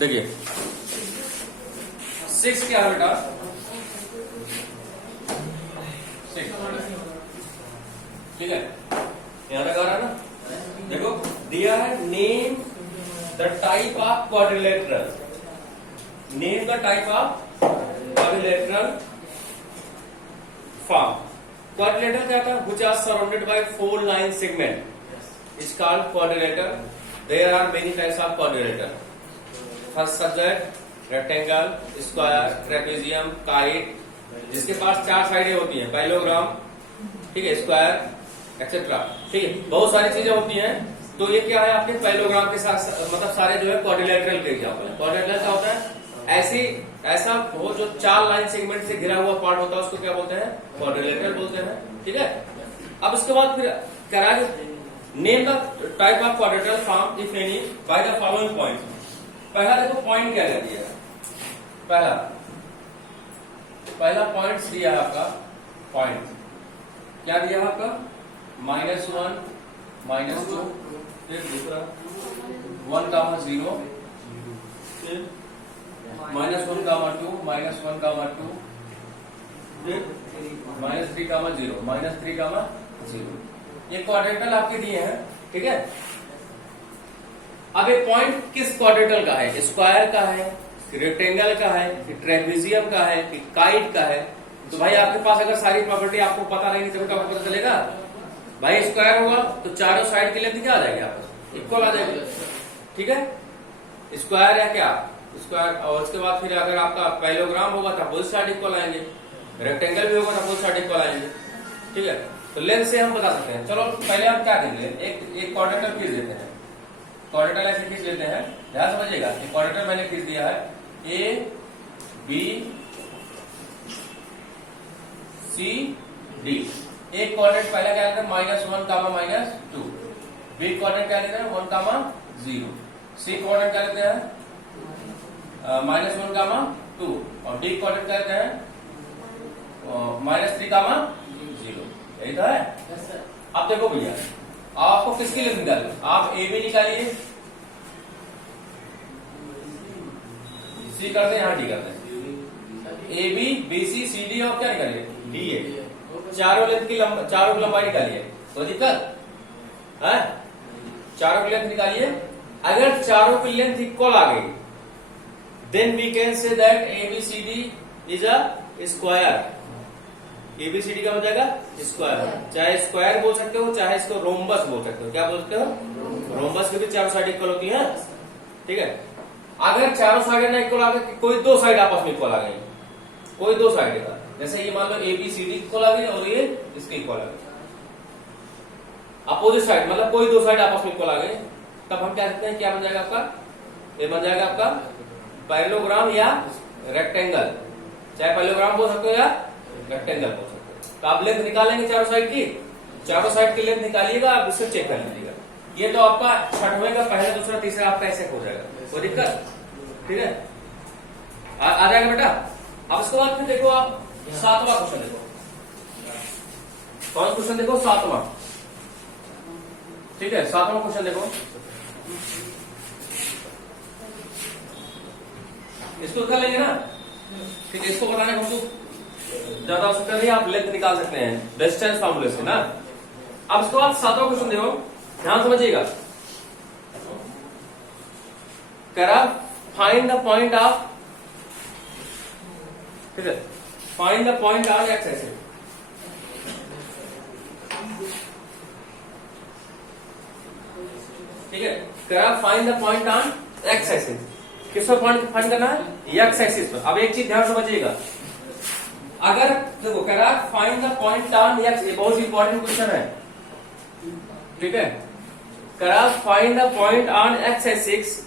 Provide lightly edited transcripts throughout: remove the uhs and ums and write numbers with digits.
देखिए 6 क्या है बेटा, 6, ठीक है, यहां तक आ रहा है ना। देखो दिया है name the type of quadrilateral, name the type of quadrilateral form. Quadrilateral क्या था, which are surrounded by 4 line segment is called quadrilateral. There are many types of quadrilateral. First subject rectangle, square, trapezium, kite, जिसके पास 4 साइडें होती हैं, parallelogram, ठीक है, square etcetera, ठीक है, बहुत सारी चीजें होती हैं। तो ये क्या है आपके पैरेललोग्राम के साथ, मतलब सारे जो है क्वाड्रिलेटरल के एग्जांपल है। क्वाड्रिलेटरल क्या होता है, ऐसा हो जो 4 लाइन सेगमेंट से घिरा हुआ पार्ट होता है, उसको क्या बोलते हैं, क्वाड्रिलेटरल बोलते हैं, ठीक है। अब उसके बाद फिर करा name the type of quadrilateral form if any by the following point. पहला देखो पॉइंट क्या ले दिया, पहला पॉइंट दिया है आपका, पॉइंट क्या दिया है आपका, -1 -2, फिर दूसरा 1, 0, फिर -1, 2, -1, 2, फिर -3, 0, -3, 0। ये क्वाड्रेटल आपके दिए हैं, ठीक है। अब ये पॉइंट किस क्वाड्रेटल का है, स्क्वायर का है, रेक्टेंगल का है, कि ट्रेपेजियम का है, कि काइट का है। तो भाई आपके पास अगर सारी प्रॉपर्टी आपको पता नहीं तभी तो आपको पता चलेगा। भाई स्क्वायर होगा तो चारों साइड के लेंथ क्या आ जाएगी, आपस इक्वल आ जाएगी, ठीक है, स्क्वायर या क्या स्क्वायर। और उसके बाद फिर अगर आपका पैरेललोग्राम होगा तो अपोजिट साइड इक्वल आएंगे, रेक्टेंगल भी होगा तो अपोजिट साइड इक्वल आएंगे, ठीक है। तो लेंथ से हम बता सकते हैं। चलो पहले हम क्या देंगे, एक क्वाड्रेटल खींच देते हैं, क्वाड्रेटल ऐसे खींच लेते हैं, ध्यान समझिएगा। एक क्वाड्रेटल मैंने खींच दिया है, A B C D। एक क्वाड्रेंट पहला क्या लेते हैं, -1, -2। बी क्वाड्रेंट क्या लेते हैं, 1, 0। सी क्वाड्रेंट क्या लेते हैं, -1, 2। और डी क्वाड्रेंट क्या लेते हैं, -3, 0। यही तो है। अब देखो भैया, आपको किसकी लेंथ निकालिए, आप ए बी निकालिए, सी करते हैं, यहाँ डी करते हैं, A B B C C D, और क्या निकालिए, डी ए। चारों की लंबाई निकालिए, तो दिक्कत है, चारों की लेंथ निकालिए। अगर चारों की लेंथ इक्वल आ गई, then we can say that ABCD is a square. ABCD का हो जाएगा स्क्वायर। चाहे स्क्वायर बोल सकते हो, चाहे इसको रोम्बस बोल सकते हो। क्या बोल सकते हो, रोम्बस की भी चारों साइड इक्वल होती है, ठीक है। अगर चारों साइड ना इक्वल आ गए, कोई 2 साइड आपस में इक्वल आ गई, कोई 2 साइड का, जैसे ये मान लो ABCD इक्वल आ गई और ये इसके इक्वल आ गई, अपोजिट साइड, मतलब कोई 2 साइड आपस में इक्वल आ गए, तब हम क्या कहते हैं, क्या बन जाएगा आपका, ये बन जाएगा आपका पैरेललोग्राम या रेक्टेंगल। चाहे पैरेललोग्राम बोल सकते हो या रेक्टेंगल बोल सकते हो। तो आप लेंथ निकालेंगे चारों साइड की, चारों साइड की लेंथ निकालिएगा, आप उससे चेक कर लीजिएगा। ये तो आपका छठवें का पहला, दूसरा, तीसरा आपका ऐसे हो जाएगा, कोई दिक्कत, ठीक है, आ जाएगा बेटा। अब उसके बाद फिर देखो आप 7वां क्वेश्चन देखो, कौन क्वेश्चन देखो, 7वां, ठीक है, 7वां क्वेश्चन देखो। इसको कर लेंगे ना, ठीक है। इसको बनाने को हमको ज्यादा आवश्यकता नहीं, आप लेंथ निकाल सकते हैं डिस्टेंस फॉर्मूले से ना। अब इसके बाद 7वां क्वेश्चन देखो, ध्यान समझिएगा। करा फाइंड द पॉइंट ऑफ, ठीक है, find the point of x axis. ठीक है, करा find the point on x axis. किस पर पॉइंट फाइंड करना है, एक्स एक्सिस पर। अब एक चीज ध्यान समझिएगा, अगर देखो करा find the point on x, ये बहुत इंपॉर्टेंट क्वेश्चन है, ठीक है। करा find the point on x axis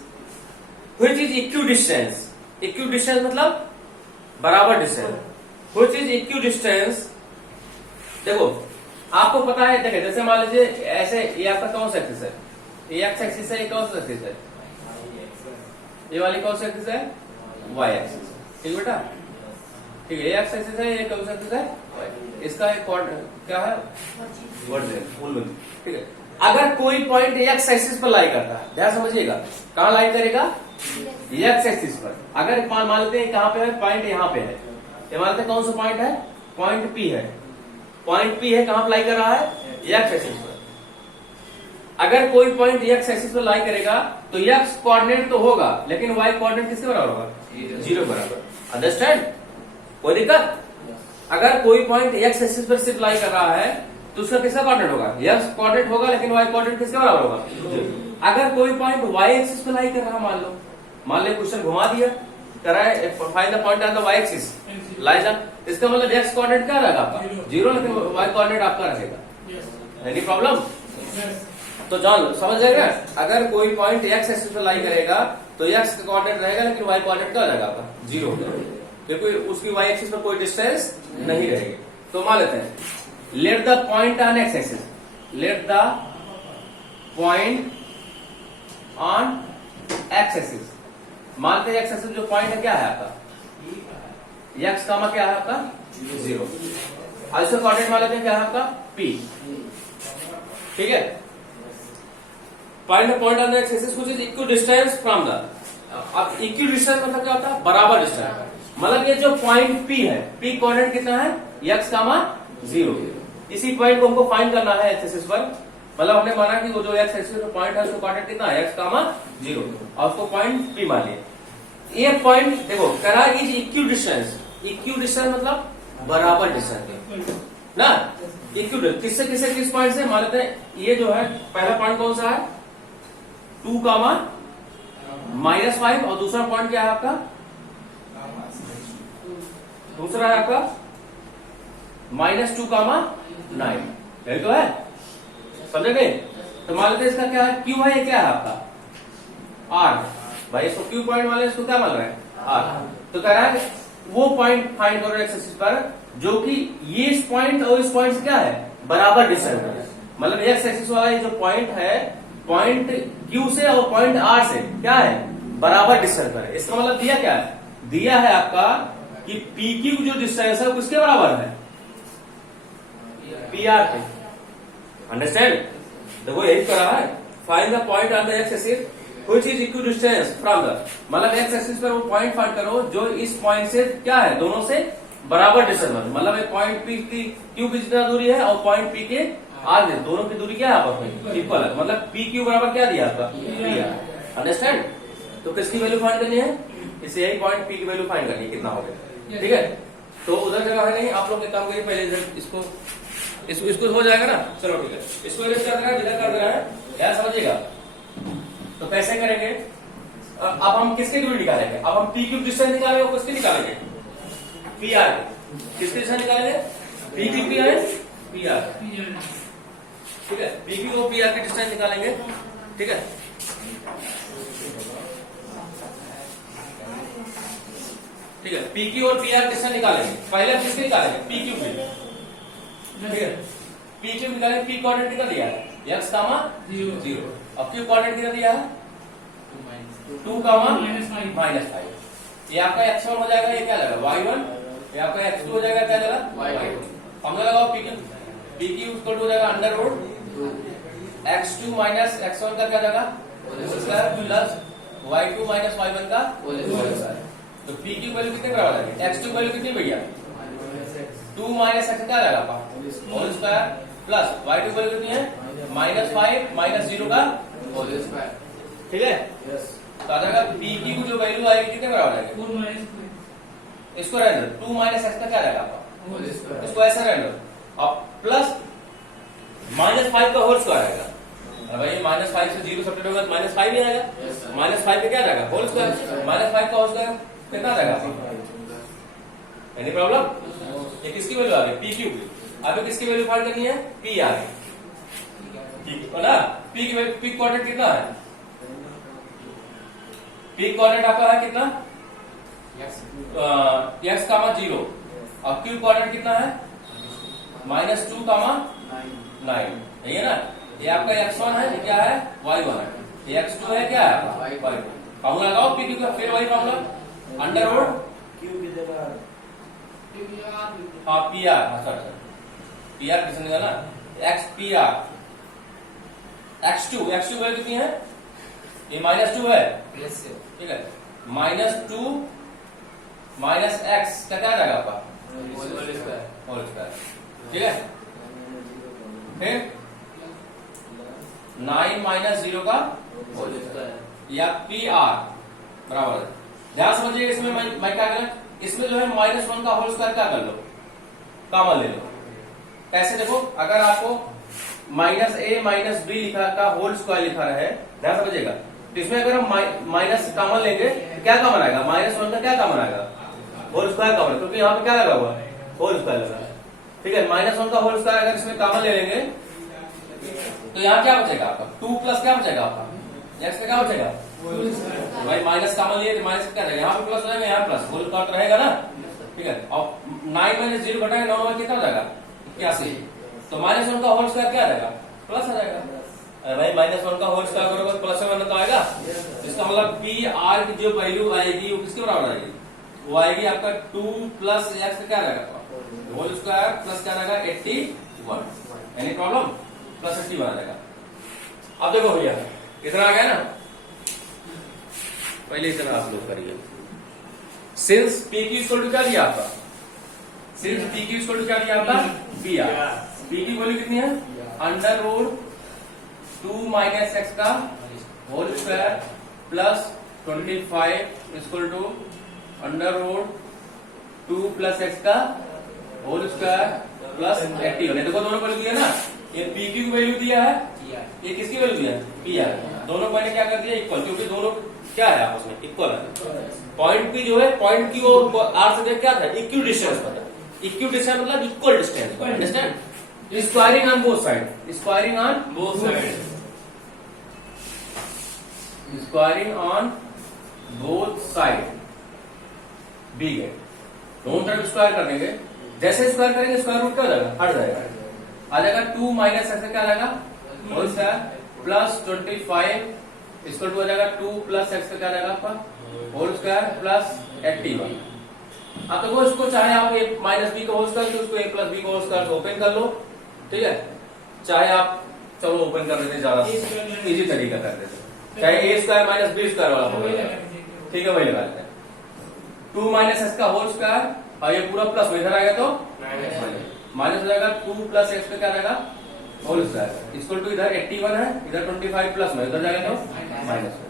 which is equi distance. Equi distance मतलब बराबर distance, which is equi distance. देखो आपको पता है, देखे जैसे मान लीजिए ऐसे, ये आपका कौन सा एक्सिस है, ये एक्स एक्सिस है, ये कौन सा एक्सिस है, ये वाली कौन सा एक्सिस है, वाई एक्सिस, ठीक बेटा, ठीक है। ये एक्स एक्सिस है, ये कौन सा एक्सिस है, इसका एक क्या है, वर्टिकल, ठीक है। अगर कोई पॉइंट एक्स एक्सिस पर लाई करता है, ध्यान समझिएगा, कहां लाई करेगा, एक्स एक्सिस पर। अगर मान लेते हैं कहां पे है, पॉइंट यहाँ पे है, ये मान लेते हैं कौन सा पॉइंट है, पॉइंट पी है। पॉइंट पी है कहां पे लाई कर रहा है, एक्स एक्सिस पर। अगर कोई पॉइंट एक्स एक्सिस पर लाई करेगा तो एक्स कोऑर्डिनेट तो होगा, लेकिन वाई कोऑर्डिनेट किसके बराबर होगा, 0 बराबर। अंडरस्टैंड, कोई दिक्कत? अगर कोई पॉइंट एक्स एक्सिस पर सिर्फ लाई कर रहा है तो उसका किसका कोऑर्डिनेट होगा, एक्स कोऑर्डिनेट होगा, लेकिन वाई कोऑर्डिनेट किसके बराबर होगा। अगर कोई पॉइंट वाई एक्सिस पर लाई कर रहा, मान लो क्वेश्चन घुमा दिया, करा है find the point on the Y axis, लाई जा, इसका मतलब एक्स कोऑर्डिनेट क्या रहेगा आपका 0, लेकिन वाई कोऑर्डिनेट आपका रहेगा। Any problem? तो जान समझ जाएगा, अगर कोई पॉइंट एक्स एक्सिस पर लाई करेगा तो एक्स का कोऑर्डिनेट रहेगा, लेकिन वाई कोऑर्डिनेट क्या हो जाएगा आपका 0 हो जाएगा, क्योंकि उसकी वाई एक्सिस पर कोई डिस्टेंस नहीं रहेगी। तो मान लेते हैं, let the point on x axis, let the point on x axis, मानते हैं एक्स एक्सिस जो पॉइंट है क्या है आपका, एक्स कामा क्या है आपका 0, और इसका कोऑर्डिनेट मान लेते हैं क्या है आपका पी। ठीक है, find the point on the x axis which is equal distance from the. अब इक्वल डिस्टेंस मतलब क्या होता है, बराबर डिस्टेंस। मतलब ये जो पॉइंट पी है, पी कोऑर्डिनेट कितना है, एक्स कामा 0। इसी पॉइंट को हमको फाइंड करना है एक्स एक्सिस पर। मतलब हमने माना कि वो जो एक्स एक्सिस पर पॉइंट है उसको कोऑर्डिनेट कितना है, एक्स कामा 0, और उसको पॉइंट पी मान लिया। ये पॉइंट देखो करा is equal distance, equal distance मतलब बराबर डिस्टेंस ना, इक्वल किससे किससे किस पॉइंट से, मान लेते हैं ये जो है पहला पॉइंट कौन सा है 2 कामा -5, और दूसरा पॉइंट क्या है आपका, दूसरा है आपका -2 कामा 9, यही तो है, समझे गए? तो मान लेते हैं इसका क्या है, क्यू है, ये क्या है आपका आर, भाई इसको क्यू पॉइंट वाले इसको क्या मान रहे हैं आर। तो कह रहा है वो पॉइंट फाइंड करो एक्स एक्सिस पर जो कि ये इस पॉइंट और इस पॉइंट से क्या है, बराबर डिस्टेंस है। मतलब एक्स एक्सिस वाला ये जो पॉइंट है, पॉइंट क्यू से और पॉइंट आर से क्या है, बराबर डिस्टेंस पर है। इसका मतलब दिया क्या है, दिया है आपका कि पी क्यू जो डिस्टेंस है किसके बराबर है, पी आर के। अंडरस्टैंड, देखो यही कर रहा है, find the point on the x axis which is equal distance from the. मतलब एक्स एक्सिस पर वो पॉइंट फाइंड करो जो इस पॉइंट से क्या है, दोनों से बराबर डिस्टेंस पर। मतलब एक पॉइंट पी की क्यू की जितना दूरी है और पॉइंट पी के आर में, दोनों की दूरी क्या है आपस में इक्वल है। मतलब पी क्यू बराबर क्या दिया आपका पी आर। अंडरस्टैंड, तो किसकी वैल्यू फाइंड करनी है, इसे यही पॉइंट पी की वैल्यू फाइंड करनी है, कितना हो गया। ठीक है, तो उधर जगह है नहीं, आप लोग एक काम करिए पहले इसको इसको हो जाएगा ना, चलो ठीक है, इसको इधर कर देना है, इधर कर देना है, यार समझिएगा। तो कैसे करेंगे, अब हम किसके दूरी निकालेंगे, अब हम पी क्यू डिस्टेंस निकालेंगे, किसके निकालेंगे पी आर, किसके डिस्टेंस निकालेंगे P Q P R P R. ठीक है, पी क्यू और पी आर की डिस्टेंस निकालेंगे। ठीक है, ठीक है, पी क्यू और पी आर डिस्टेंस निकालेंगे। पहले हम किसके निकालेंगे, पी क्यू की। ठीक है, पी क्यू निकालेंगे, पी कोऑर्डिनेट कितना दिया है, एक्स कामा 0, और क्यू कोऑर्डिनेट कितना दिया है 2 कामा -5। ये आपका x1 हो जाएगा, ये क्या लगा y1, ये आपका x2 हो जाएगा, क्या लगा y2। फॉर्मूला लगाओ, पी क्यू इक्वल हो जाएगा under root x2 minus x1 का क्या जाएगा प्लस y2 माइनस y1 का होल स्क्वायर। तो पी क्यू वैल्यू कितने बराबर आएगी, x2 वैल्यू कितनी भैया 2 माइनस x क्या आएगा आपका whole square, plus y2 value कितनी है -5 माइनस 0 का होल स्क्वायर। ठीक है, तो आ जाएगा पी क्यू जो वैल्यू आएगी कितने बराबर आएगी, इसको रहने दो, 2 माइनस x का क्या रहेगा आपका होल स्क्वायर, इसको ऐसा रहने दो, और प्लस -5 का होल स्क्वायर आएगा। भाई -5 से 0 सब्ट्रैक्ट होगा तो -5 ही आएगा, -5 पे क्या जाएगा होल स्क्वायर, -5 का होल स्क्वायर कितना जाएगा, एनी प्रॉब्लम। ये किसकी वैल्यू आ गई, पी क्यू की। अभी किसकी वैल्यू फाइंड करनी है, पी आर की, ना पी की वैल्यू, पी कोऑर्डिनेट कितना है, पी कोऑर्डिनेट आपका है कितना x कामा 0, और क्यू कोऑर्डिनेट कितना है -2 कामा 9, यही है ना। ये आपका x1 है, ये क्या है y1 है, ये x2 है, क्या है आपका y2। फॉर्मूला लगाओ पी क्यू का, फिर वही फॉर्मूला अंडर रूट क्यू की जगह हाँ पी आर, अच्छा पी आर किसने निकाला, x P R, x2 value कितनी है ये -2 है, प्लस से ठीक है। -2 माइनस एक्स का क्या आ जाएगा आपका? होल स्क्वायर, ठीक है। फिर 9 माइनस 0 का होल स्क्वायर या PR बराबर है। ध्यान समझिए, इसमें मैं क्या करें, इसमें जो है -1 का होल स्क्वायर क्या कर लो, कॉमन ले लो। कैसे देखो, अगर आपको -a माइनस b लिखा का होल स्क्वायर लिखा है, ध्यान समझिएगा, तो इसमें अगर हम माइनस कॉमन लेंगे तो क्या कॉमन आएगा? -1 का क्या कॉमन आएगा? होल स्क्वायर कॉमन, क्योंकि यहाँ पे क्या लगा हुआ है? होल स्क्वायर लगा है, ठीक है। -1 का होल स्क्वायर अगर इसमें कॉमन ले लेंगे तो यहाँ क्या बचेगा आपका? 2 प्लस क्या बचेगा आपका? एक्स का क्या बचेगा? भाई माइनस कॉमन लिए तो माइनस क्या रहेगा? यहाँ पे प्लस हो जाएगा, यहाँ प्लस, होल स्क्वायर रहेगा ना, ठीक है। और 9 माइनस 0 घटाएंगे 9 में कितना हो जाएगा? 81। तो -1 का होल स्क्वायर क्या रहेगा? प्लस आ जाएगा। अरे भाई -1 का होल स्क्वायर करोगे प्लस में बनना तो आएगा। इसका मतलब PR की जो वैल्यू आएगी वो किसके बराबर आएगी? वो आएगी आपका 2 प्लस एक्स क्या रहेगा? होल स्क्वायर प्लस क्या रहेगा? 81। Any problem? प्लस 81 आ जाएगा। अब देखो भैया, इतना आ गया ना, पहले इतना आप लोग करिए। सिंस पी की इक्वल टू क्या दिया आपका? सिंस पी की इक्वल टू क्या दिया आपका? PR। पी की वैल्यू कितनी है? √2 माइनस एक्स का whole square plus 25 equal to √2 plus x का होल स्क्वायर प्लस 81। देखो दोनों वैल्यू दिया ना, ये पी की वैल्यू दिया है, ये किसकी वैल्यू दिया है? PR। दोनों को मैंने क्या कर दिया? इक्वल, क्योंकि दोनों क्या है आपस में? इक्वल है। पॉइंट की जो है, पॉइंट की और आर से क्या था? इक्वी डिस्टेंस पर। इक्वी डिस्टेंस मतलब equal distance, understand? Squaring on both side, squaring on both side, squaring on both side बी है। दोनों तरफ स्क्वायर कर देंगे, जैसे स्क्वायर करेंगे स्क्वायर रूट क्या हो जाएगा? हट जाएगा, आ जाएगा 2 माइनस एक्स क्या आ जाएगा? होल स्क्वायर प्लस 25 इसको 2 हो जाएगा 2 प्लस एक्स का क्या आ जाएगा आपका? Whole square plus 81। अब देखो इसको चाहे आप a माइनस बी का होल स्क्वायर, तो उसको a प्लस बी का होल स्क्वायर ओपन कर लो, ठीक है। चाहे आप चलो ओपन कर देते, ज्यादा इजी तरीका कर देते, चाहे a square minus b square वाला होगा, ठीक है, वही लगा लेते हैं। 2 माइनस एक्स का होल स्क्वायर और ये पूरा प्लस में इधर आएगा तो माइनस हो जाएगा 2 प्लस एक्स का क्या रहेगा? होल स्क्वायर इक्वल टू इधर 81 है, इधर 25 प्लस में, इधर जाएगा तो माइनस में।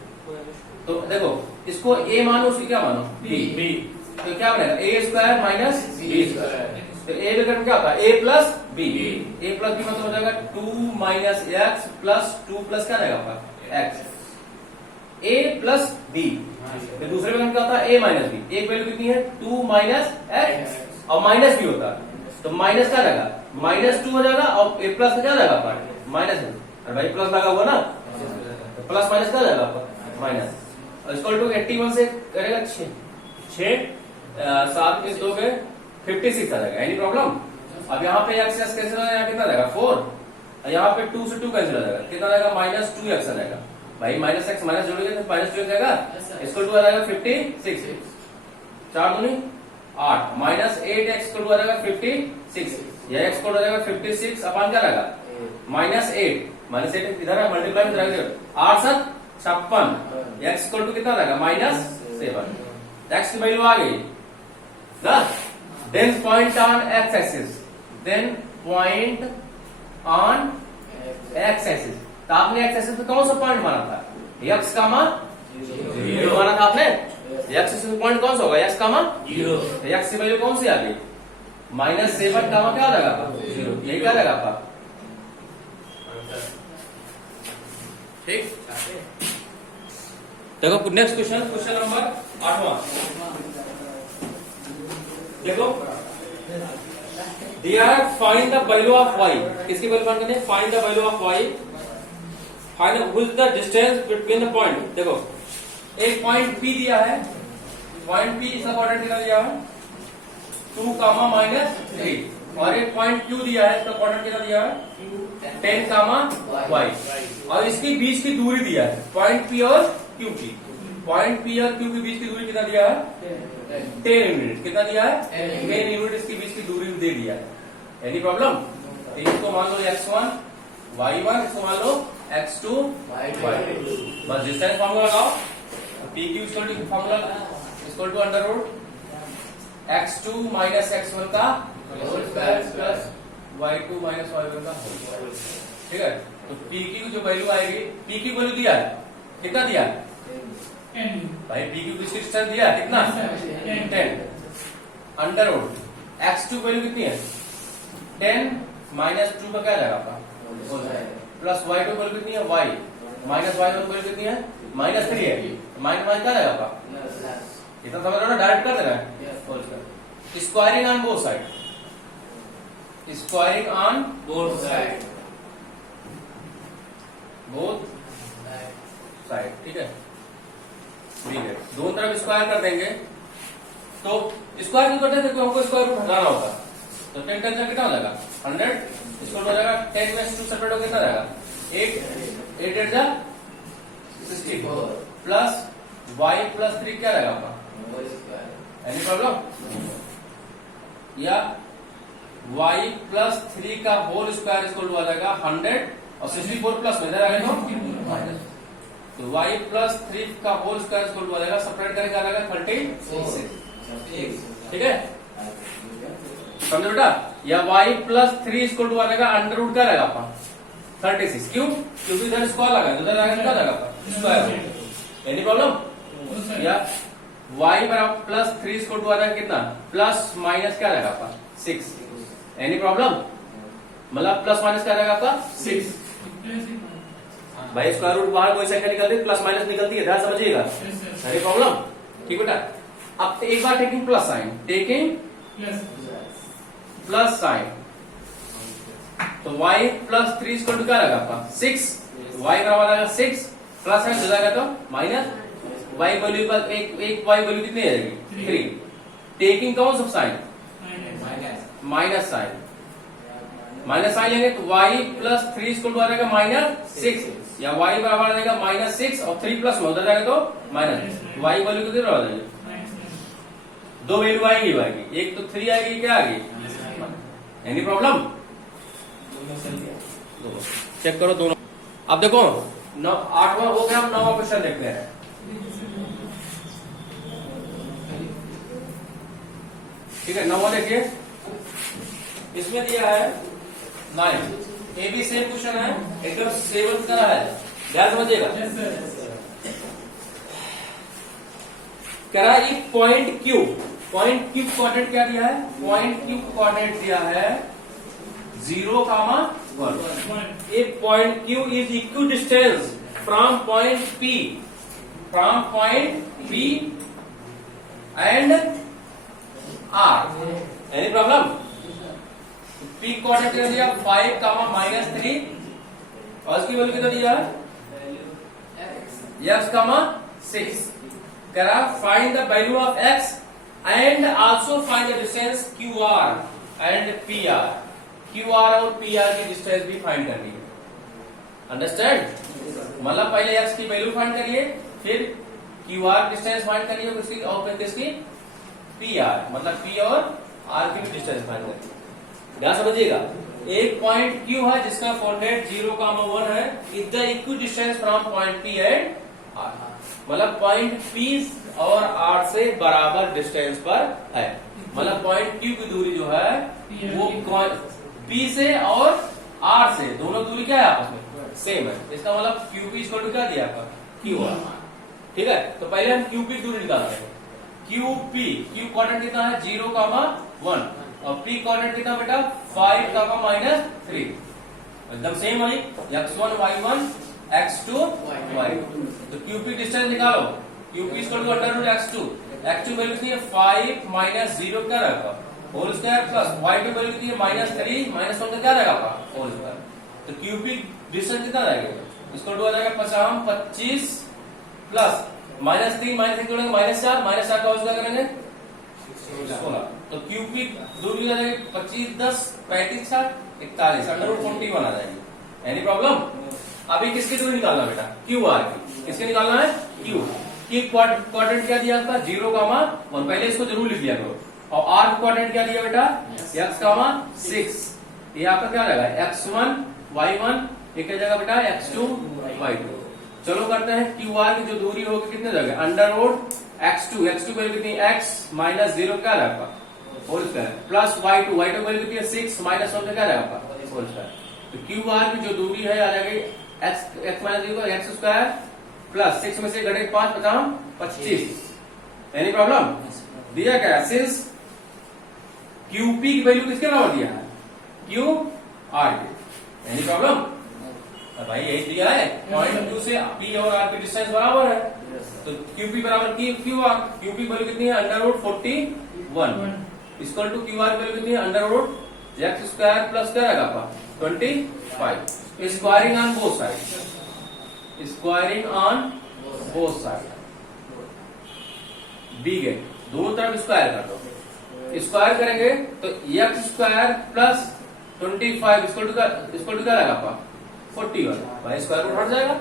तो देखो इसको a मानो, उसकी क्या मानो? b। तो क्या बनेगा? a square minus b square. तो a बराबर क्या होता है? a plus b। a plus b मतलब हो जाएगा 2 माइनस एक्स प्लस 2 प्लस क्या रहेगा आपका? x। a plus b। तो दूसरे में क्या होता है? a minus b। एक वैल्यू कितनी है? 2 माइनस एक्स और माइनस b होता है, तो माइनस क्या रहेगा? -2 हो जाएगा और a प्लस क्या रहेगा आपका? माइनस। अरे भाई प्लस लगा हुआ ना, तो प्लस माइनस क्या रहेगा आपका? माइनस। और इक्वल टू 81 से करेगा 6 7 में 2 के 56 आ जाएगा। Any problem? अब यहाँ पे एक्स कैंसिल हो जाएगा, कितना रहेगा? 4। यहाँ पे 2 से 2 कैंसिल हो जाएगा, कितना रहेगा? -2x आ जाएगा। भाई माइनस एक्स माइनस जोड़ेंगे तो -2x आएगा, इसको 2 आ जाएगा 56, 4 दूनी 8, माइनस 8x को 2 आ जाएगा 56, यह x को हो जाएगा 56 अपन क्या रहेगा? -8, -8 इधर है, मल्टीप्लाई में रहेगा 8 7 56, x को कितना रहेगा? -7। x की वैल्यू आ गई ना। Then point on x axis, then point on x axis. तो आपने x एक्सिस पे कौन सा पॉइंट माना था? x का मान 0 माना था आपने। x एक्सिस पे पॉइंट कौन सा होगा? x का मान 0। x की वैल्यू कौन सी आ गई? -7 का मान क्या आ जाएगा? 0। यही क्या रहेगा आपका? ठीक। देखो नेक्स्ट क्वेश्चन, क्वेश्चन नंबर 8वां। देखो there find the value of y। किसकी वैल्यू फाइंड करनी है? Find the value of y, find what is the distance between the point. देखो एक पॉइंट P दिया है, पॉइंट P इसका कोऑर्डिनेट कितना दिया है? 2, -3, और एक पॉइंट Q दिया है, इसका कोऑर्डिनेट कितना दिया है? 10, y, और इसके बीच की दूरी दिया है, पॉइंट P और Q की। पॉइंट P और Q के बीच की दूरी कितना दिया है? 10 यूनिट। कितना दिया है? 10 यूनिट इसके बीच की दूरी दे दिया है। Any problem? इसको मान लो x1, y1, इसको मान लो x2 y2। बस डिस्टेंस फॉर्मूला लगाओ, P Q equal to formula equal to under root x2 minus x1 का whole square plus y2 minus y1 का होल स्क्वायर। ठीक है, तो पी क्यू जो वैल्यू आएगी, पी क्यू वैल्यू दिया है, कितना दिया भाई? पी क्यू किसकी डिस्टेंस दिया है कितना? 10 अंडर रूट x2 वैल्यू कितनी है? 10 माइनस 2 का क्या जाएगा आपका? प्लस y2 वैल्यू कितनी है? y माइनस y1 वैल्यू कितनी है? माइनस 3 है। माइनस माइनस क्या जाएगा आपका? इतना समझ रहे हो ना? डायरेक्ट कर देना है। Squaring on both side, squaring on both side, both side. ठीक है, ठीक है, दोनों तरफ स्क्वायर कर देंगे। तो स्क्वायर क्यों करते हैं? देखो हमको स्क्वायर रूट हटाना होगा, तो 10 10 से कितना हो जाएगा? 100। इसको हो जाएगा 10 में 2 सेपरेट हो कितना जाएगा? 8 8 8 जा 64 प्लस y प्लस 3 क्या रहेगा आपका? Any problem? या y प्लस 3 का होल स्क्वायर इसको आ जाएगा 100 और 64 प्लस में इधर आएगा तो y प्लस 3 का होल स्क्वायर इसको आ जाएगा, सेपरेट करके आ जाएगा 36। ठीक है, समझो बेटा? या y प्लस 3 इसको आ जाएगा अंडर रूट क्या रहेगा आपका? 36। क्यों? क्योंकि इधर स्क्वायर लगा है, उधर आएगा क्या जाएगा आपका? स्क्वायर। Any problem? या y बराबर प्लस 3 इसको आ जाएगा कितना? प्लस माइनस क्या रहेगा आपका? 6। Any problem? मतलब प्लस माइनस क्या रहेगा आपका? 6। भाई स्क्वायर रूट बाहर कोई संख्या निकलती है, प्लस माइनस निकलती है, ध्यान समझिएगा। Any problem? ठीक बेटा, अब एक बार taking plus sign, taking plus sign, तो y प्लस 3 इसको क्या रहेगा आपका? 6। y बराबर आएगा 6 प्लस साइन हो जाएगा तो माइनस y वैल्यू का एक y वैल्यू कितनी आएगी? 3। टेकिंग कौन सा sign? Minus sign, minus sign लेंगे तो y प्लस 3 इसको आ जाएगा माइनस 6, या y बराबर आ जाएगा माइनस 6 और 3 प्लस में उधर जाएगा तो माइनस y वैल्यू कितनी आ जाएगी? दो वैल्यू आएगी y की, एक तो 3 आएगी, क्या आएगी? Any problem? चेक करो दोनों। अब देखो 8वां हो गया, हम 9वां क्वेश्चन देखते हैं। ठीक है, 9वां देखिए, इसमें दिया है 9। ए भी सेम क्वेश्चन है, एकदम 7 की तरह है, ध्यान समझिएगा। कह रहा है point Q, point Q coordinate क्या दिया है? पॉइंट क्यू कोऑर्डिनेट दिया है 0,1। एक point Q is equidistance from point P, from point P and R. Any problem? P coordinate क्या दिया? 5, -3 और इसकी वैल्यू कितना दिया? x, 6। कह रहा find the value of x and also find the distance QR and PR। QR और PR की डिस्टेंस भी फाइंड करनी है, अंडरस्टैंड? मतलब पहले x की वैल्यू फाइंड करिए, फिर QR डिस्टेंस फाइंड करिए किसकी, और फिर किसकी? PR, मतलब P और R की डिस्टेंस फाइंड करिए। ध्यान समझिएगा, एक पॉइंट Q है जिसका कोऑर्डिनेट 0,1 है, is the equi distance from point P and R। मतलब पॉइंट P और R से बराबर डिस्टेंस पर है, मतलब पॉइंट Q की दूरी जो है वो P से और R से दोनों दूरी क्या है आपस में? सेम है। इसका मतलब QP इसको क्या दिया आपका? QR। ठीक है, तो पहले हम QP की दूरी निकालते हैं। QP, Q कोऑर्डिनेट कितना है? 0,1 और P कोऑर्डिनेट कितना बेटा? 5, -3। एकदम सेम वाली, x1 y1 x2 y2। तो QP डिस्टेंस निकालो, QP equal to under root x2, x2 value कितनी है? 5 - 0 क्या रहेगा? Whole square plus y2 value कितनी है? -3 -1 का क्या रहेगा आपका? Whole square. तो QP डिस्टेंस कितना रहेगा? इसको आ जाएगा 25 प्लस -3 -1 जोड़ेंगे -4, -4 का होल स्क्वायर करेंगे 16। तो QP दूरी आ जाएगी 25 10 35 60 41 अंडर रूट 41 आ जाएगी। Any problem? अभी किसकी दूरी निकालना बेटा? QR की। किसके निकालना है? Q की। कोऑर्डिनेट क्या दिया आपका? 0,1। पहले इसको जरूर लिख लिया करो। और R कोऑर्डिनेट क्या दिया बेटा? x, 6। ये आपका क्या रहेगा? x1 y1 ये क्या जाएगा बेटा x2 y2। चलो करते हैं क्यू आर की जो दूरी होगी कितने जगह under root x2, x2 value कितनी x माइनस 0 क्या रहेगा whole square plus y2, y2 value कितनी है 6 माइनस 1 क्या रहेगा होल स्क्वायर। तो क्यू आर की जो दूरी है आ जाएगी x minus 0 x square plus 6 में से घटे 5 बचा 25। Any problem? दिया क्या है सिंस क्यूपी की वैल्यू किसके बराबर दिया है क्यू आर के। Any problem? भाई यही दिया है पॉइंट क्यू से पी और आर की डिस्टेंस बराबर है तो क्यूपी बराबर क्यू आर। क्यूपी वैल्यू कितनी है under root 41 equal to Q R value कितनी है under root x square plus क्या रहेगा आपका 25। Squaring on both side, squaring on both side we get दोनों तरफ स्क्वायर कर दो। स्क्वायर करेंगे तो x square plus 25 equal to क्या रहेगा आपका 41। भाई स्क्वायर रूट हट जाएगा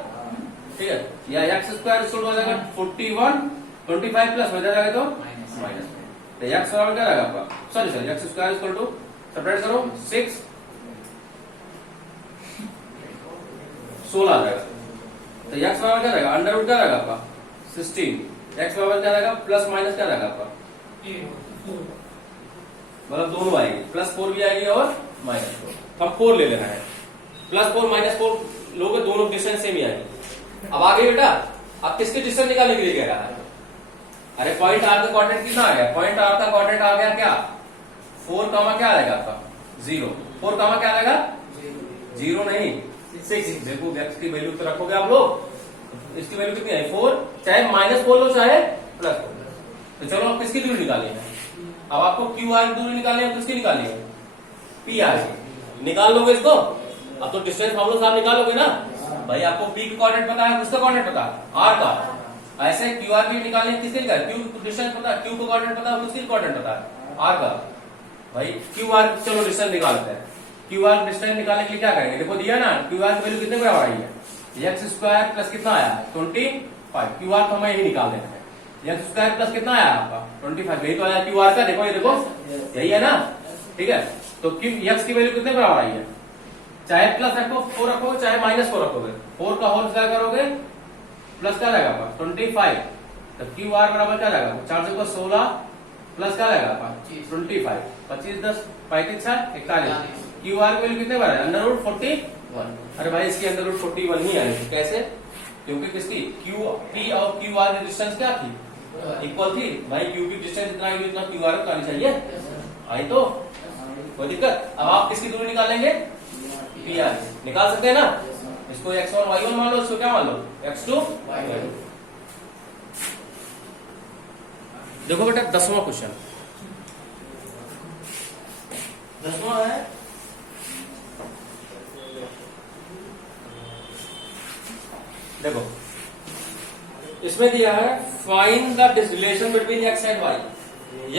ठीक है, या एक्स स्क्वायर इक्वल टू हो जाएगा 41 25 प्लस हो जाएगा तो माइनस तो एक्स बराबर क्या रहेगा आपका sorry x square equal to separate करो 6 16 आ जाएगा तो एक्स बराबर क्या रहेगा अंडर रूट क्या रहेगा आपका 16। एक्स बराबर क्या रहेगा प्लस माइनस क्या रहेगा आपका मतलब दोनों आएगी प्लस 4 भी आएगी और माइनस 4। हम 4 ले लेना है प्लस 4 माइनस 4 लोगे दोनों डिस्टेंस सेम ही आएगी। अब आगे बेटा आप किसके डिस्टेंस निकालने के लिए कह रहा है? अरे पॉइंट आर का कोऑर्डिनेट कितना आ गया पॉइंट आर का कोऑर्डिनेट आ गया क्या 4 कामा क्या आएगा आपका 0 4 कामा क्या आएगा 0 नहीं 6। देखो एक्स की वैल्यू तो रखोगे आप लोग इसकी वैल्यू कितनी है 4 चाहे माइनस 4 लो चाहे प्लस 4। तो चलो आप किसकी दूरी निकालें अब आपको क्यू आर की दूरी निकालनी है किसकी निकालनी है पी आर की। निकाल लोगे इसको अब तो डिस्टेंस हम लोग साहब निकालोगे ना भाई आपको पी का कोऑर्डिनेट पता है उसका कोऑर्डिनेट पता है आर का। ऐसे क्यू आर की निकालने किसके निकाल क्यू डिस्टेंस पता है क्यू का कोऑर्डिनेट पता है उसकी कोऑर्डिनेट पता है आर का। भाई क्यू आर चलो डिस्टेंस निकालते हैं क्यू आर डिस्टेंस निकालने के लिए क्या करेंगे देखो दिया ना क्यू आर की वैल्यू कितने बराबर आई है एक्स स्क्वायर प्लस कितना आया 25। क्यू आर तो हमें यही निकाल देना है एक्स स्क्वायर प्लस कितना आया आपका 25 यही तो आया क्यू आर का देखो ये देखो यही है ना ठीक है। तो क्यू एक्स की वैल्यू कितने बराबर आई है चाहे प्लस रखो 4 रखोगे चाहे माइनस 4 रखोगे 4 का होल स्क्वायर करोगे प्लस क्या रहेगा आपका 25। तो क्यू आर बराबर क्या रहेगा 4 से 16 प्लस क्या रहेगा आपका 25 25 10 35 41 क्यू आर की वैल्यू कितने बराबर है अंडर रूट 41। अरे भाई इसकी अंडर रूट 41 ही आएगी कैसे क्योंकि किसकी क्यू पी और क्यू आर की डिस्टेंस क्या थी इक्वल थी। भाई क्यू की डिस्टेंस इतना आएगी उतना क्यू आर को आनी चाहिए आई तो कोई दिक्कत। अब आप किसकी दूरी निकालेंगे पी आर निकाल सकते हैं ना इसको x1 y1 मान लो इसको क्या मान लो x2 y2। देखो बेटा 10वां क्वेश्चन 10वां है देखो इसमें दिया है find the relation between x and y।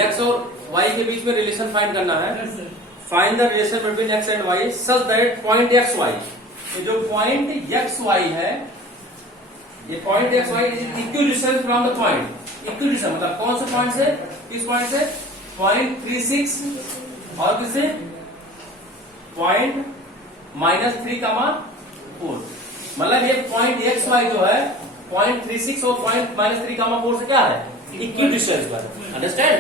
x और y के बीच में रिलेशन फाइंड करना है। Find the relation between x and y such that point x y ये जो पॉइंट एक्स वाई है ये point x y is equal distance from the point equal distance मतलब कौन से पॉइंट से किस पॉइंट से पॉइंट 36 और किससे पॉइंट -3,4 मतलब ये पॉइंट एक्स वाई जो है पॉइंट 36 और पॉइंट -3,4 से क्या है इक्वल डिस्टेंस पर। अंडरस्टैंड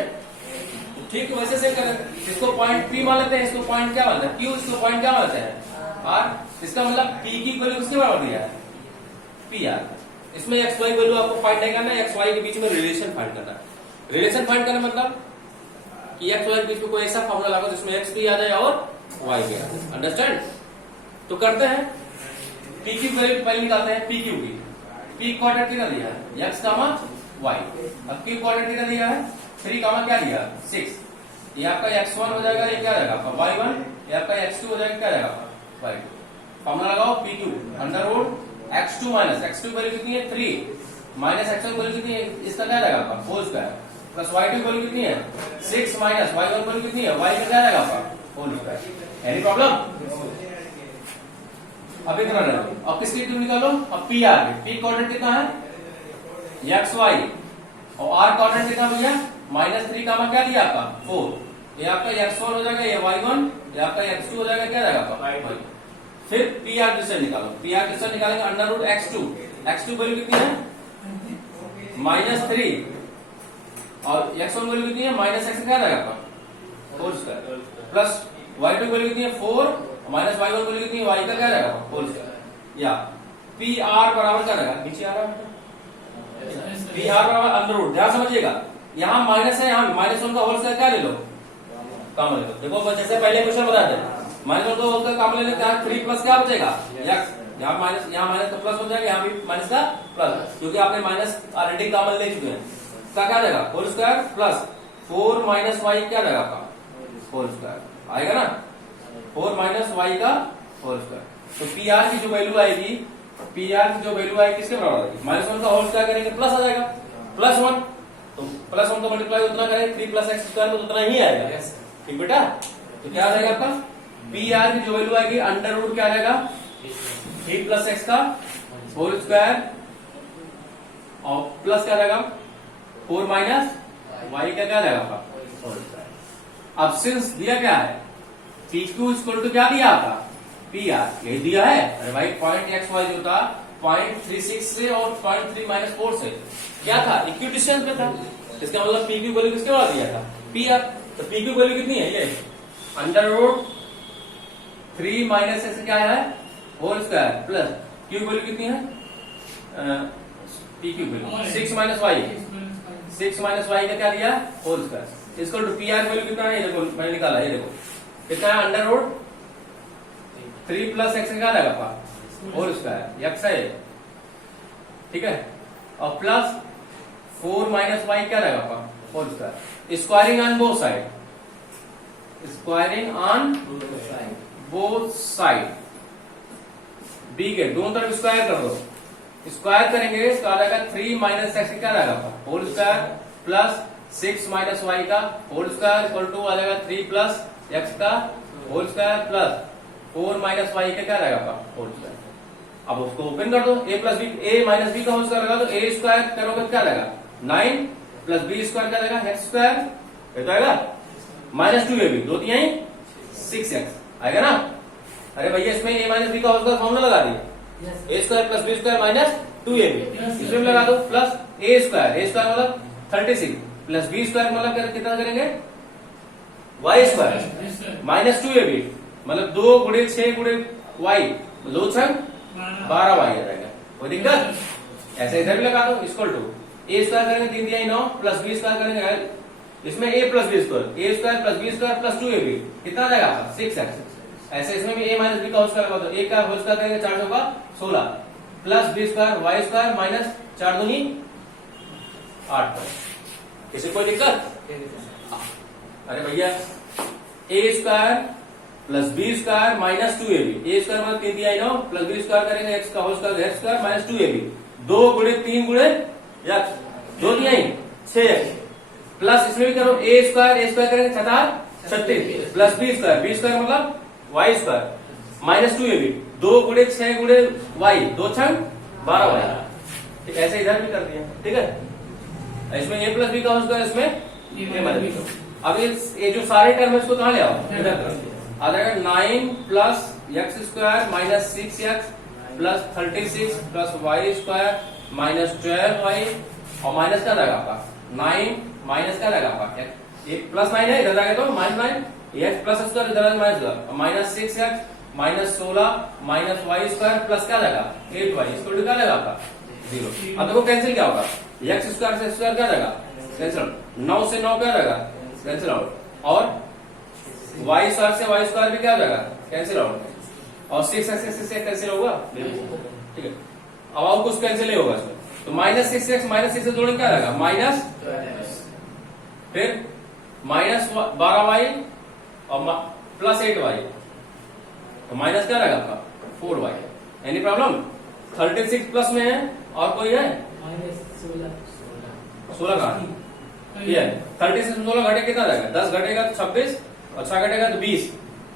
ठीक है वैसे से करें इसको पॉइंट पी मान लेते हैं इसको पॉइंट क्या मानते हैं क्यू इसको पॉइंट क्या मानते हैं आर। इसका मतलब पी की वैल्यू किसके बराबर दिया है पी आर। इसमें एक्स वाई वैल्यू आपको फाइंड नहीं करना है एक्स वाई के बीच में रिलेशन फाइंड करना है। रिलेशन फाइंड करना मतलब कि एक्स वाई के बीच में कोई ऐसा फॉर्मूला लगाओ जिसमें एक्स भी आ जाए और वाई भी आ जाए। अंडरस्टैंड तो करते हैं पी की वैल्यू पहले निकालते हैं पी क्यू की। पी कोऑर्डिनेट कितना दिया है एक्स कामा वाई। अब क्यू कोऑर्डिनेट कितना दिया है 3 कामा क्या दिया 6। ये आपका x1 हो जाएगा ये क्या रहेगा आपका y1 ये आपका x2 हो जाएगा क्या रहेगा y2। फॉर्मूला लगाओ pq under root x2 minus x2 value कितनी है 3 माइनस x1 वैल्यू कितनी है इसका क्या रहेगा आपका whole square plus y2 value कितनी है 6 माइनस y1 वैल्यू कितनी है y का क्या रहेगा आपका होल स्क्वायर। Any problem? अब इतना रहे अब किसकी दूरी निकालो अब पी आर पी कोऑर्डिनेट कितना है एक्स वाई और आर कोऑर्डिनेट कितना भैया -3 कामा क्या दिया आपका 4। ये आपका x1 हो जाएगा ये y1 ये आपका x2 हो जाएगा क्या रहेगा आपका y2। फिर पी आर डिस्टेंस निकालो, पी आर डिस्टेंस निकालेंगे under root x2, x2 value कितनी है -3 और x1 वैल्यू कितनी है -x क्या रहेगा आपका whole square plus y2 value कितनी है 4 माइनस y1 वैल्यू कितनी है y का क्या रहेगा होल स्क्वायर, या पी आर बराबर क्या रहेगा नीचे आ रहा है पी आर बराबर अंडर रूट, ध्यान समझिएगा यहाँ माइनस है, यहाँ -1 का होल स्क्वायर क्या ले लो कॉमन ले लो। देखो जैसे पहले क्वेश्चन बताया था -1 का होल स्क्वायर कॉमन ले लेते हैं, 3 प्लस क्या बचेगा x, यहाँ माइनस का प्लस हो जाएगा, यहाँ भी माइनस का प्लस, क्योंकि आपने माइनस ऑलरेडी कॉमन ले चुके हैं। इसका क्या रहेगा whole square plus 4 minus y क्या रहेगा आपका होल स्क्वायर आएगा ना, 4 माइनस y का होल स्क्वायर। तो पी आर की जो वैल्यू आएगी, पी आर की जो वैल्यू आएगी किसके बराबर आएगी -1 का होल स्क्वायर करेंगे प्लस आ जाएगा +1, तो +1 को मल्टीप्लाई उतना करेंगे 3 + x स्क्वायर तो उतना ही आएगा, ठीक बेटा। तो क्या आ जाएगा आपका पी आर की जो वैल्यू आएगी अंडर रूट क्या आएगा 3 + x का होल स्क्वायर और प्लस क्या रहेगा 4 माइनस y का क्या रहेगा आपका होल स्क्वायर। अब सिंस दिया क्या है PQ = क्या दिया आपका पी आर, यही दिया है। अरे भाई पॉइंट एक्स वाई जो था 0.36 से और 0.3 - 4 से क्या था इक्वी डिस्टेंस पे था, इसका मतलब PQ वैल्यू किसके बराबर दिया था पी आर। तो PQ वैल्यू कितनी है ये अंडर रूट 3 माइनस x क्या है whole square plus Q value कितनी है PQ value 6 minus y, 6 minus y का क्या दिया होल स्क्वायर इसको टू पी आर वैल्यू कितना है, ये देखो मैंने निकाला, ये देखो कितना है अंडर रूट 3 + x क्या रहेगा होल स्क्वायर x है, ठीक है, और प्लस 4 माइनस y क्या रहेगा whole square, squaring on both side, squaring on both side बी के दोनों तरफ स्क्वायर कर दो, स्क्वायर करेंगे तो आ जाएगा 3 माइनस x क्या रहेगा whole square plus 6 minus y का होल स्क्वायर इक्वल टू आ जाएगा 3 + x का whole square plus 4 minus y का क्या रहेगा होल स्क्वायर। अब उसको ओपन कर दो, a + b a - b का होल स्क्वायर लगा दो, a स्क्वायर करोगे क्या रहेगा 9 + b स्क्वायर क्या रहेगा x स्क्वायर, ये तो आएगा -2ab 2 × 6x आएगा ना। अरे भैया इसमें a - b का होल स्क्वायर फॉर्मूला लगा दिए, a square + b square -2ab, इसमें भी लगा दो प्लस a स्क्वायर मतलब 36 प्लस b स्क्वायर मतलब कितना करेंगे y स्क्वायर -2ab मतलब 2 × 6 × y 2 × 12y आ जाएगा, कोई दिक्कत। ऐसे इधर भी लगा दो इक्वल टू a स्क्वायर करेंगे 3 × 9 प्लस b स्क्वायर करेंगे, इसमें a + b square a square + b square + 2ab कितना आ जाएगा 6x। ऐसे इसमें भी a - b का होल स्क्वायर लगा दो, a का होल स्क्वायर करेंगे 4 × 16 plus b square y square minus 4 दूनी 8 पर, इसे कोई दिक्कत। अरे भैया a square plus b square -2ab, a square मतलब 3 × 9 प्लस b स्क्वायर करेंगे x का whole square x square -2ab 2 × 3 × x 2 × 6x plus इसमें भी करो a स्क्वायर करेंगे 36 प्लस b स्क्वायर मतलब y square -2ab 2 × 6 × y 2 × 12y, ठीक ऐसे इधर भी कर दिया, ठीक है। इसमें a + b का होल स्क्वायर, इसमें a - b। अब ये जो सारे टर्म है इसको कहां ले आओ इधर आ जाएगा 9 + x square -6x plus 36 plus y square -12y और माइनस क्या रहेगा आपका 9 माइनस क्या रहेगा आपका ये +9 है इधर जाएगा तो -9 x प्लस स्क्वायर इधर -6x -16 -y स्क्वायर प्लस क्या रहेगा 8y इसको क्या रहेगा आपका 0। अब देखो कैंसिल क्या होगा x स्क्वायर से स्क्वायर क्या रहेगा कैंसिल, 9 से 9 क्या रहेगा कैंसिल आउट, और y स्क्वायर से y स्क्वायर भी क्या रहेगा कैंसिल आउट, और 6x से कैंसिल होगा, ठीक है। अब और कुछ कैंसिल नहीं होगा इसमें, तो -6x -6 से जोड़ेंगे क्या रहेगा माइनस, फिर -12y और प्लस 8y, तो माइनस क्या रहेगा आपका 4y। एनी प्रॉब्लम 36 प्लस में है और कोई है -16 का ये 36 में 16 घटे कितना रहेगा 10 घटेगा तो 26 और 6 घटेगा तो 20,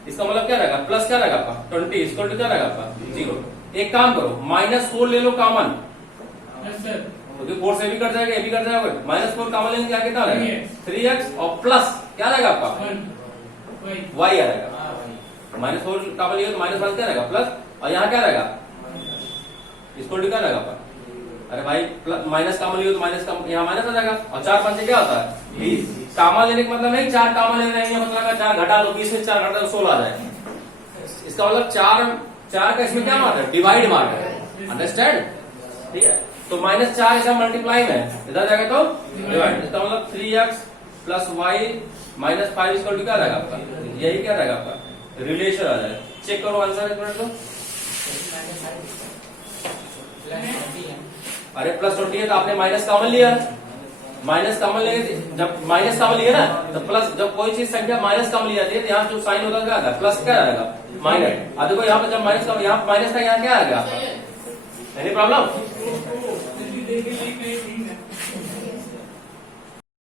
इसका मतलब क्या रहेगा प्लस क्या रहेगा आपका 20 इसको क्या रहेगा आपका 0। एक काम करो -4 ले लो कॉमन, क्योंकि 4 से भी कट जाएगा ये भी कट जाएगा, -4 कॉमन लेंगे क्या कितना रहेगा 3x और प्लस क्या रहेगा आपका y आ जाएगा, माइनस 4 कॉमन लिया तो माइनस 1 क्या रहेगा प्लस, और यहाँ क्या रहेगा इसको क्या रहेगा पर, अरे भाई माइनस कॉमन लिया तो माइनस यहाँ माइनस आ जाएगा, और 4 5 क्या होता है 20। कॉमन लेने का मतलब नहीं 4 कॉमन ले रहे हैं, मतलब 4 घटा लो, 20 में 4 घटा तो 16 आ जाएगा। इसका मतलब 4 का इसमें क्या मार्क है, डिवाइड मार्क है, अंडरस्टैंड, ठीक है। तो -4 ऐसा मल्टीप्लाई में इधर जाएगा तो डिवाइड, इसका मतलब 3x प्लस y माइनस 5 इसका क्या रहेगा आपका, यही क्या रहेगा आपका रिलेशन आ जाएगा। चेक करो आंसर एक मिनट तो, अरे +20 है तो आपने माइनस कॉमन लिया, माइनस कॉमन लेंगे, जब माइनस कॉमन लिया ना तो प्लस, जब कोई चीज संख्या माइनस कॉमन ली जाती है तो यहाँ जो साइन होता है क्या आता है प्लस, क्या आएगा माइनस। अब देखो यहाँ पे जब माइनस का यहाँ माइनस था, यहाँ क्या आ गया, एनी प्रॉब्लम।